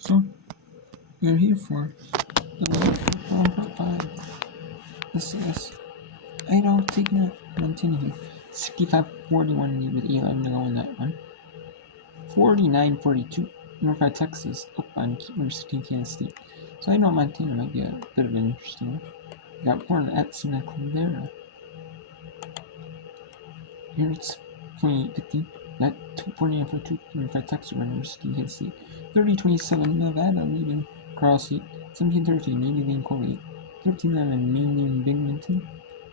So, we're here for the part 5. This is Idaho taking out Montana here. 65-41 lead with 11 to go in that one. 49-42. Northside Texas up on University of Kansas State. So I know Montana might be a bit of an interesting one. We got Portland at Santa Clara. Here it's 28-15. Got 49-42. Northside Texas over University of Kansas State. 30-27 Nevada leading Carl State. 17-13 Navy leading Colgate. 13-11 Maine leading Binghamton.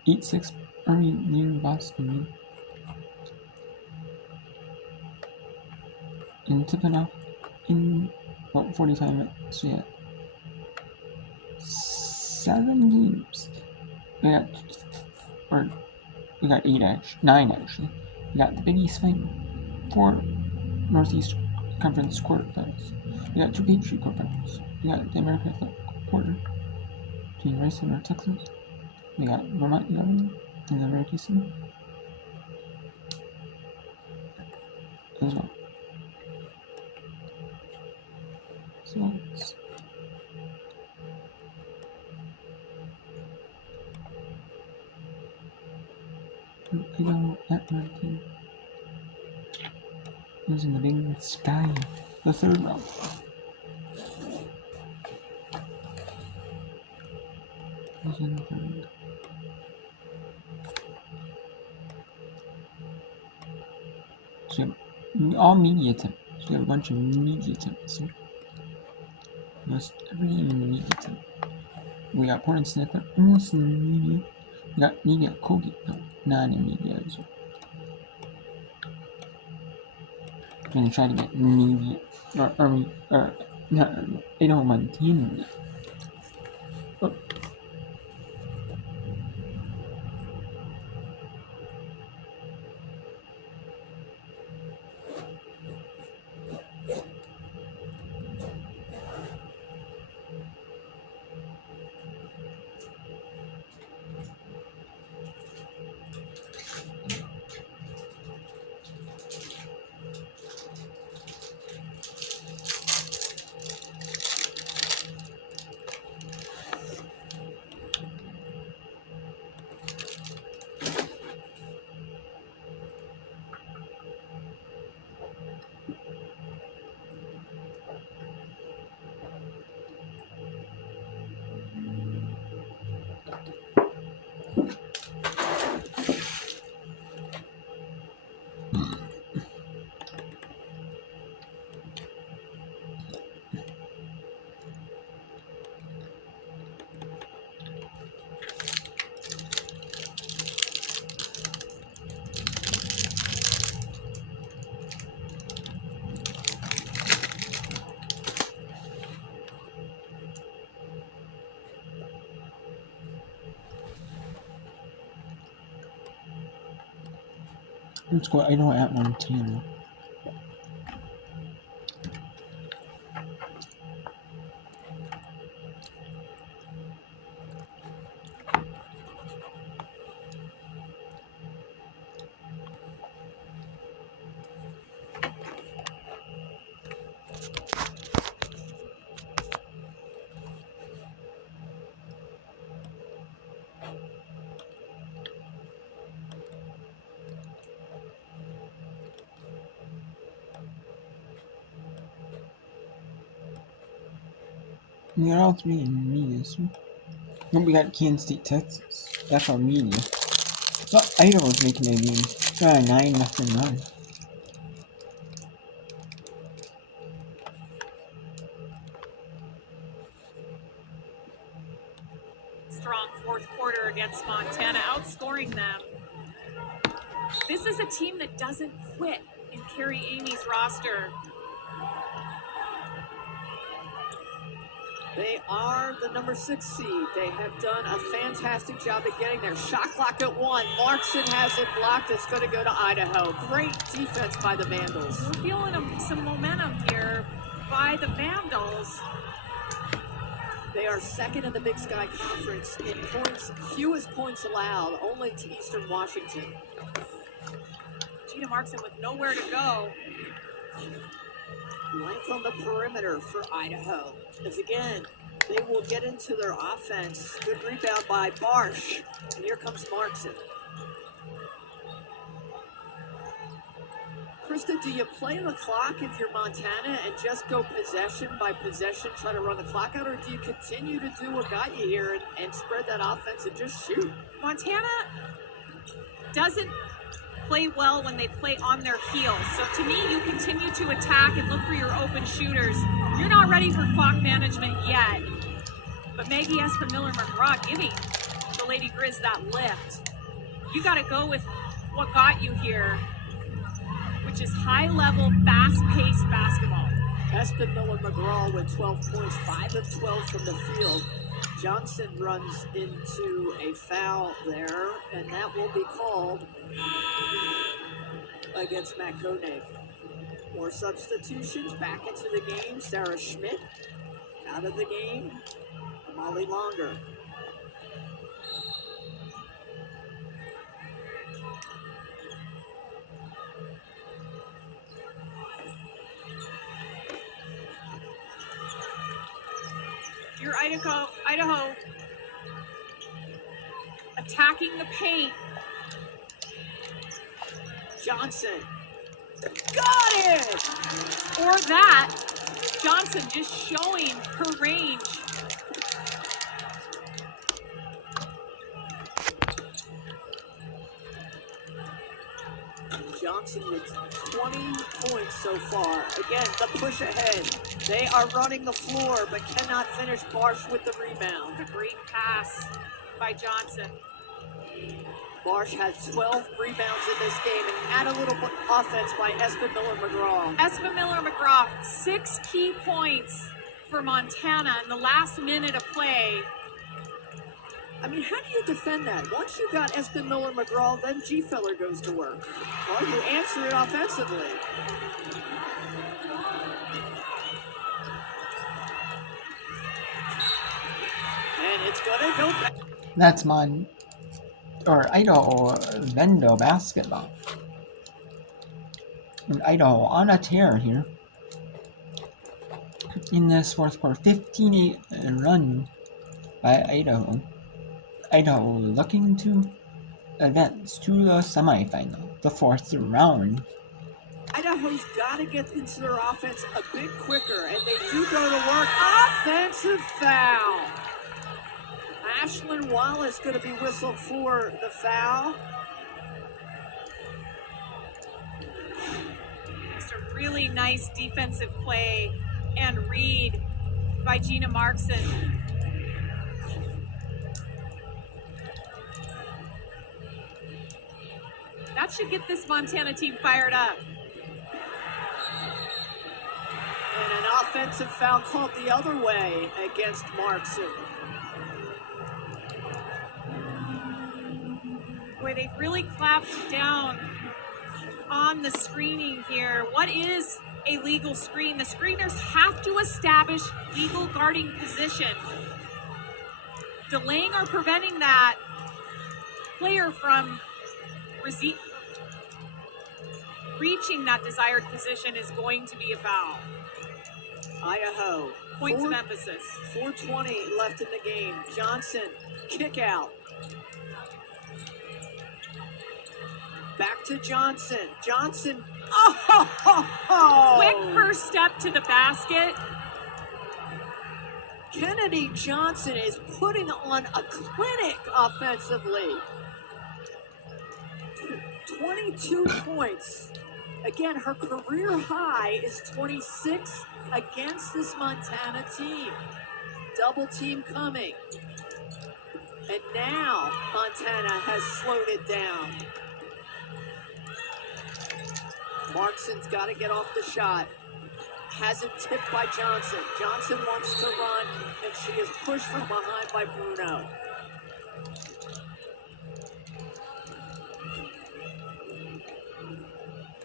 8-6 Army leading Boston. And tipping off in about 45 minutes. So yeah, 7 games. We got 9 actually. We got the Big East final, 4 Northeast Conference quarterfinals. We got 2 Patriot quarterfinals. We got the American Athletic quarter between Rice and North Texas. We got Vermont 11 in the American Center as well. So it's Idaho at Montana. It was in the Big Sky, the 3rd round. It was in the 3rd. So all media attempts. So we have a bunch of media attempts here. Almost every game in the media attempt. We got Portland Snicker almost in the media. We got media at Colgate though, not in media as well. I'm gonna try to get media or not Idaho Montana. Oh. Let's go Idaho at Montana. We got all 3 in media, so. Then we got Kansas State, Texas. That's our media. But Idaho's making a game. 9-0 run. Strong 4th quarter against Montana, outscoring them. This is a team that doesn't quit in Carrie Amy's roster. They are the number 6 seed. They have done a fantastic job at getting their shot clock at 1. Markson has it blocked. It's going to go to Idaho. Great defense by the Vandals. We're feeling some momentum here by the Vandals. They are 2nd in the Big Sky Conference in points, fewest points allowed, only to Eastern Washington. Gina Markson with nowhere to go. Length on the perimeter for Idaho. As again, they will get into their offense. Good rebound by Barsh. And here comes Markson. Krista, do you play the clock if you're Montana and just go possession by possession, try to run the clock out, or do you continue to do what got you here and spread that offense and just shoot? Montana doesn't play well when they play on their heels. So to me, you continue to attack and look for your open shooters. You're not ready for clock management yet. But Maggie Espin-Miller-McGraw giving the Lady Grizz that lift. You got to go with what got you here, which is high-level, fast-paced basketball. Espin-Miller-McGraw with 12 points, 5 of 12 from the field. Johnson runs into a foul there, and that will be called against Matt Koenig. More substitutions back into the game. Sarah Schmidt out of the game. Molly Longer. You're Idaho attacking the paint. Johnson. Got it! Or that, Johnson just showing her range. Johnson with 20 points so far. Again, the push ahead. They are running the floor, but cannot finish. Barsh with the rebound. A great pass by Johnson. Barsh has 12 rebounds in this game, and add a little offense by Espin-Miller-McGraw. Espin-Miller-McGraw, 6 key points for Montana in the last minute of play. I mean, how do you defend that? Once you got Espin-Miller-McGraw, then G-Feller goes to work. Well, you answer it offensively. And it's gonna go back. That's Idaho Vendo basketball. And Idaho on a tear here. In this fourth quarter, 15-8 run by Idaho. Idaho looking to advance to the semifinal, the fourth round. Idaho's got to get into their offense a bit quicker, and they do go to work. Offensive foul. Ashlyn Wallace going to be whistled for the foul. Just a really nice defensive play and read by Gina Markson. That should get this Montana team fired up. And an offensive foul called the other way against Markson. Boy, they've really clapped down on the screening here. What is a legal screen? The screeners have to establish legal guarding position. Delaying or preventing that player from reaching that desired position is going to be a foul. Idaho. Points of emphasis. 4:20 left in the game. Johnson, kick out. Back to Johnson. Johnson. Oh! Quick first step to the basket. Kennedy Johnson is putting on a clinic offensively. 22 points. Again, her career high is 26 against this Montana team. Double team coming. And now Montana has slowed it down. Markson's got to get off the shot. Has it tipped by Johnson. Johnson wants to run, and she is pushed from behind by Bruno.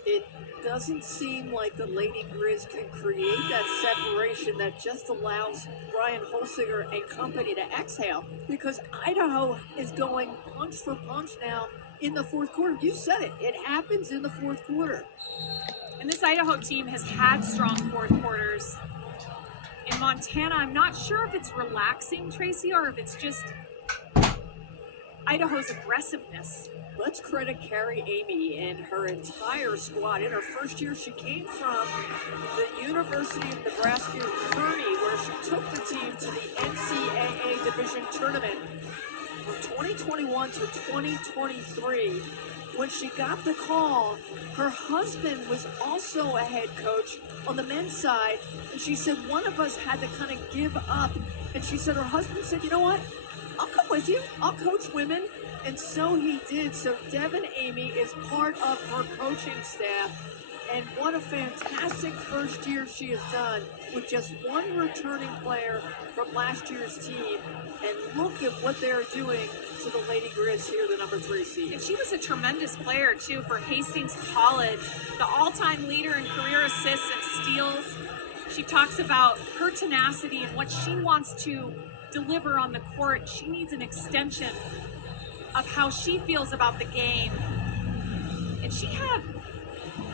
It doesn't seem like the Lady Grizz can create that separation that just allows Brian Holsinger and company to exhale, because Idaho is going punch for punch now in the fourth quarter. You said it. It happens in the fourth quarter. And this Idaho team has had strong fourth quarters. In Montana, I'm not sure if it's relaxing, Tracy, or if it's just Idaho's aggressiveness. Let's credit Carrie Amy and her entire squad. In her first year, she came from the University of Nebraska in Kearney, where she took the team to the NCAA Division Tournament from 2021 to 2023. When she got the call, her husband was also a head coach on the men's side, and she said one of us had to kind of give up. And she said her husband said, you know what? I'll come with you. I'll coach women. And so he did. So Devin Amy is part of her coaching staff. And what a fantastic first year she has done with just one returning player from last year's team. And look at what they're doing to the Lady Grizz here, the number 3 seed. And she was a tremendous player, too, for Hastings College. The all-time leader in career assists and steals. She talks about her tenacity and what she wants to deliver on the court. She needs an extension of how she feels about the game. And she had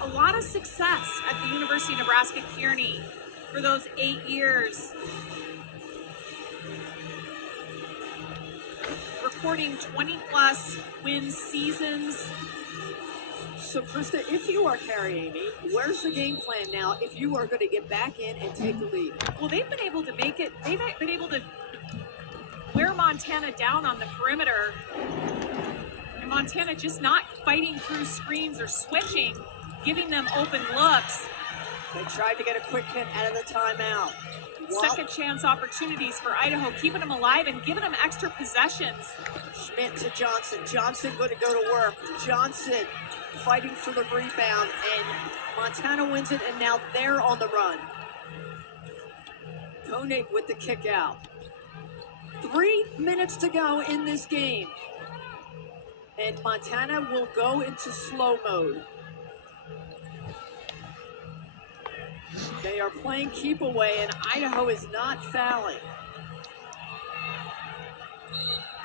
a lot of success at the University of Nebraska Kearney for those 8 years. Recording 20-plus win seasons. So, Krista, if you are Carrie Amy, where's the game plan now if you are going to get back in and take the lead? Well, they've been able to make it. They've been able to wear Montana down on the perimeter. And Montana just not fighting through screens or switching, giving them open looks. They tried to get a quick hit out of the timeout. Second chance opportunities for Idaho, keeping them alive and giving them extra possessions. Schmidt to Johnson. Johnson going to go to work. Johnson fighting for the rebound, and Montana wins it, and now they're on the run. Koenig with the kick out. 3 minutes to go in this game. And Montana will go into slow mode. They are playing keep away, and Idaho is not fouling.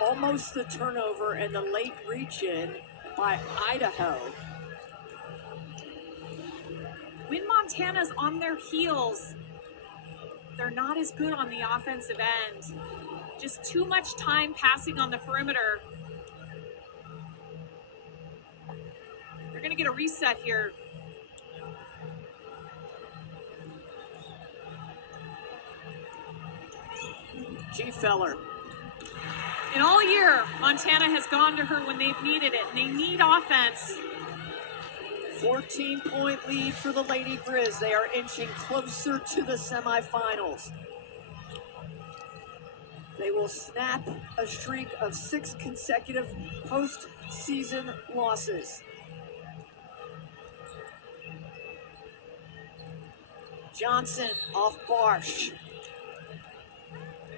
Almost the turnover and the late reach in by Idaho. When Montana's on their heels, they're not as good on the offensive end. Just too much time passing on the perimeter. They're going to get a reset here. G. Feller. And all year, Montana has gone to her when they've needed it, and they need offense. 14-point lead for the Lady Grizz. They are inching closer to the semifinals. They will snap a streak of 6 consecutive postseason losses. Johnson off Barsh.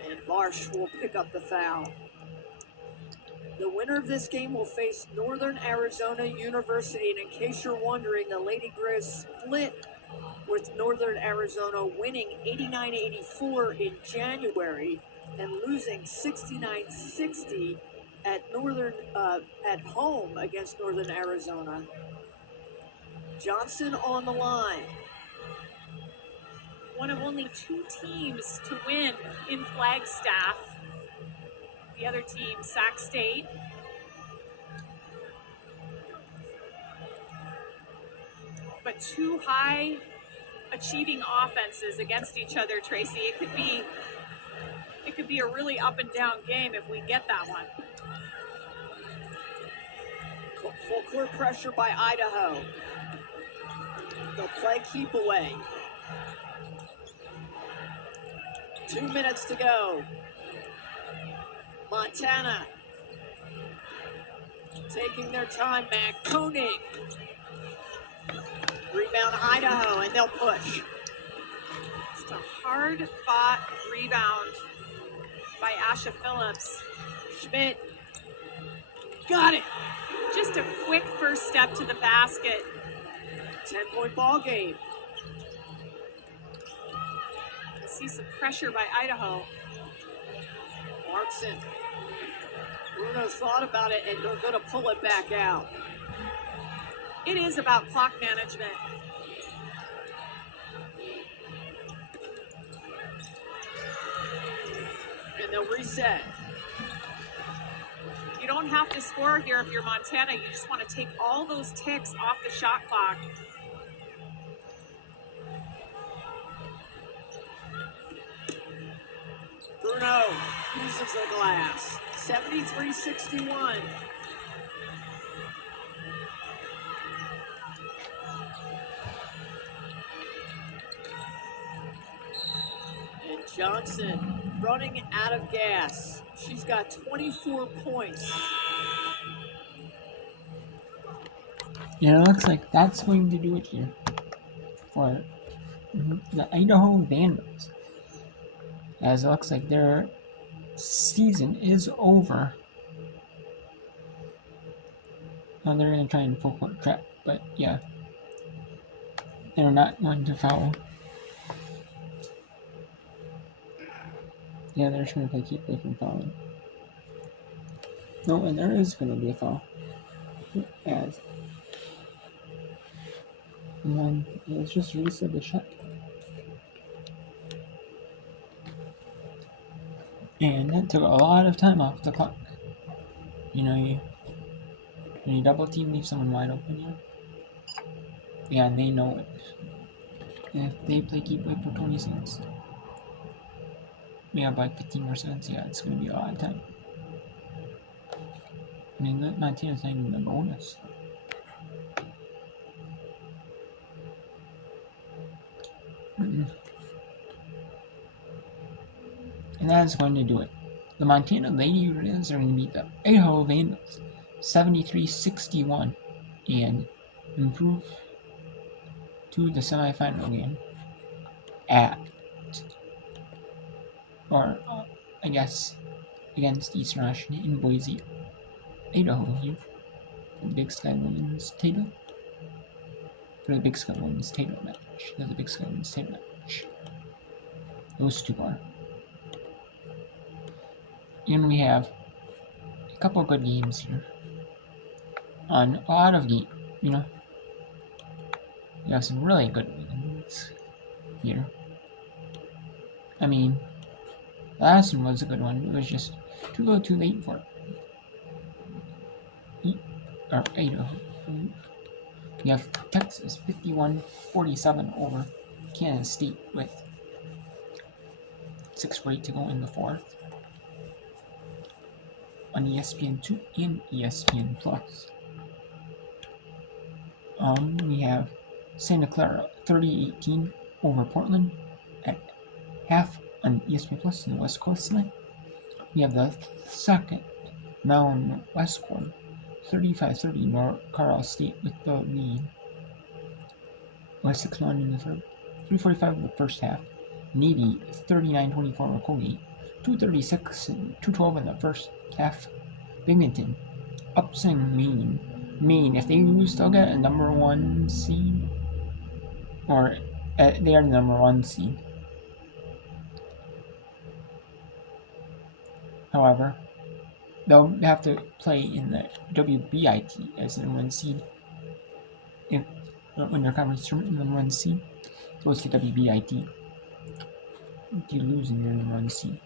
And Barsh will pick up the foul. The winner of this game will face Northern Arizona University. And in case you're wondering, the Lady Grizz split with Northern Arizona, winning 89-84 in January and losing 69-60 at home against Northern Arizona. Johnson on the line. One of only 2 teams to win in Flagstaff. The other team, Sac State. But 2 high achieving offenses against each other, Tracy. It could be a really up and down game if we get that one. Full court pressure by Idaho. They'll play keep away. 2 minutes to go. Montana taking their time back. Koenig. Rebound Idaho, and they'll push. Just a hard-fought rebound by Asha Phillips. Schmidt. Got it. Just a quick first step to the basket. 10-point ball game. See some pressure by Idaho. Markson. Bruno thought about it, and they're going to pull it back out. It is about clock management. And they'll reset. You don't have to score here if you're Montana. You just want to take all those ticks off the shot clock. Bruno uses the glass. 73-61. And Johnson running out of gas. She's got 24 points. Yeah, it looks like that's going to do it here for the Idaho Vandals. As it looks like their season is over. Now they're going to try and full court trap, but yeah, they're not going to foul. Yeah, they're just going to keep play from fouling. No, and there is going to be a foul. As and then let's just reset the shot. And that took a lot of time off the clock. You know, when you double team, leave someone wide open here. Yeah, and they know it. And if they play keep play for 20 cents, we have like 15 more cents. Yeah, it's going to be a lot of time. I mean, Montana's not even a bonus. And that is going to do it. The Montana Lady Raiders are going to beat the Idaho Vandals 73-61 and improve to the semifinal game at, or I guess, against Eastern Washington in Boise, Idaho here for the Big Sky Women's title. For the Big Sky Women's title match. There's the Big Sky Women's title match. Those two are. And we have a couple of good games here. On a lot of games, you know. We have some really good games here. I mean, the last one was a good one. It was just too little too late for it. Or Idaho. We have Texas 51-47 over Kansas State with 6:48 to go in the fourth. On ESPN2 and ESPN Plus. We have Santa Clara 30-18 over Portland at half on ESPN Plus in the West Coast line. We have the second Mountain West Quarter 35-30 North Carl State with the lead. With 6-1 in the third. 3:45 in the first half. Navy 39-24 over Colgate. 2:36 and 2:12 in the first half. Binghamton upsetting Maine. Maine, if they lose, they'll get a number 1 seed. Or they are the number 1 seed. However, they'll have to play in the WBIT as the number 1 seed. If when their conference tournament number 1 seed goes to WBIT, if you lose in your number 1 seed.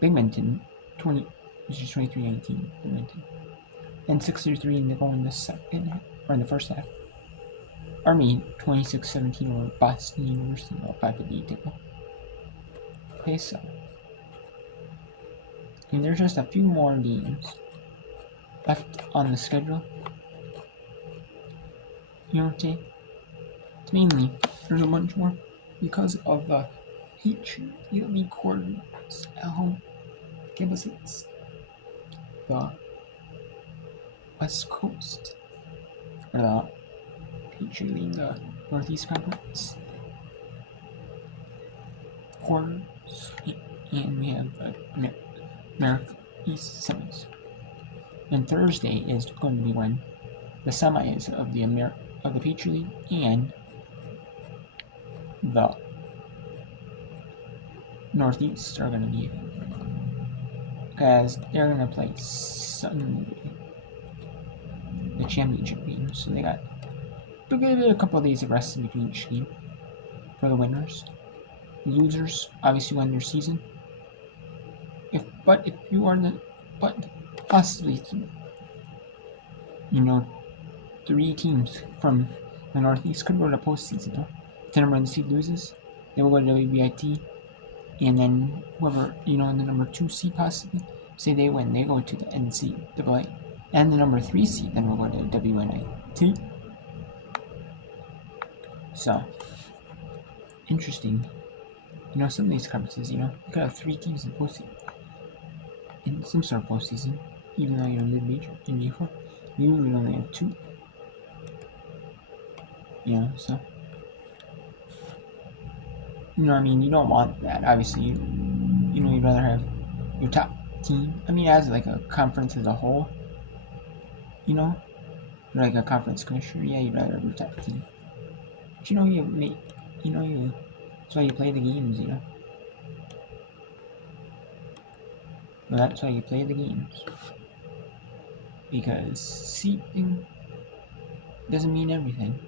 Binghamton 23-19 Binghamton. And 6-3 in the second half, or in the first half. Army 26-17 over Boston University, about 5:58 to go. Okay, so and there's just a few more games left on the schedule. You know, okay? It's mainly there's a bunch more because of the heat league quarters at home. Give us it's the West Coast, or the Patriot League, the Northeast Conference quarters, and we have the America East semis. And Thursday is going to be when the semis of the Patriot League and the Northeast are going to be because they're gonna play Sunday, the championship game. So they got a couple of days of rest in between each game for the winners. Losers obviously won their season. But possibly, you know, 3 teams from the Northeast could go to the postseason. Huh? If the number 1 seed loses, they will go to WBIT, and then whoever the number 2 seed possibly, say they win, they go to the NCAA, and the number 3 seed then will go to WNIT. So interesting. Some of these conferences, you could have 3 teams in postseason, in some sort of postseason, even though you're mid-major in G4. You would only have 2. So you don't want that. Obviously, you'd rather have your top team. As like a conference as a whole, like a conference commissioner, yeah, you'd rather have your top team. But that's why you play the games, Well, that's why you play the games. Because seeding doesn't mean everything.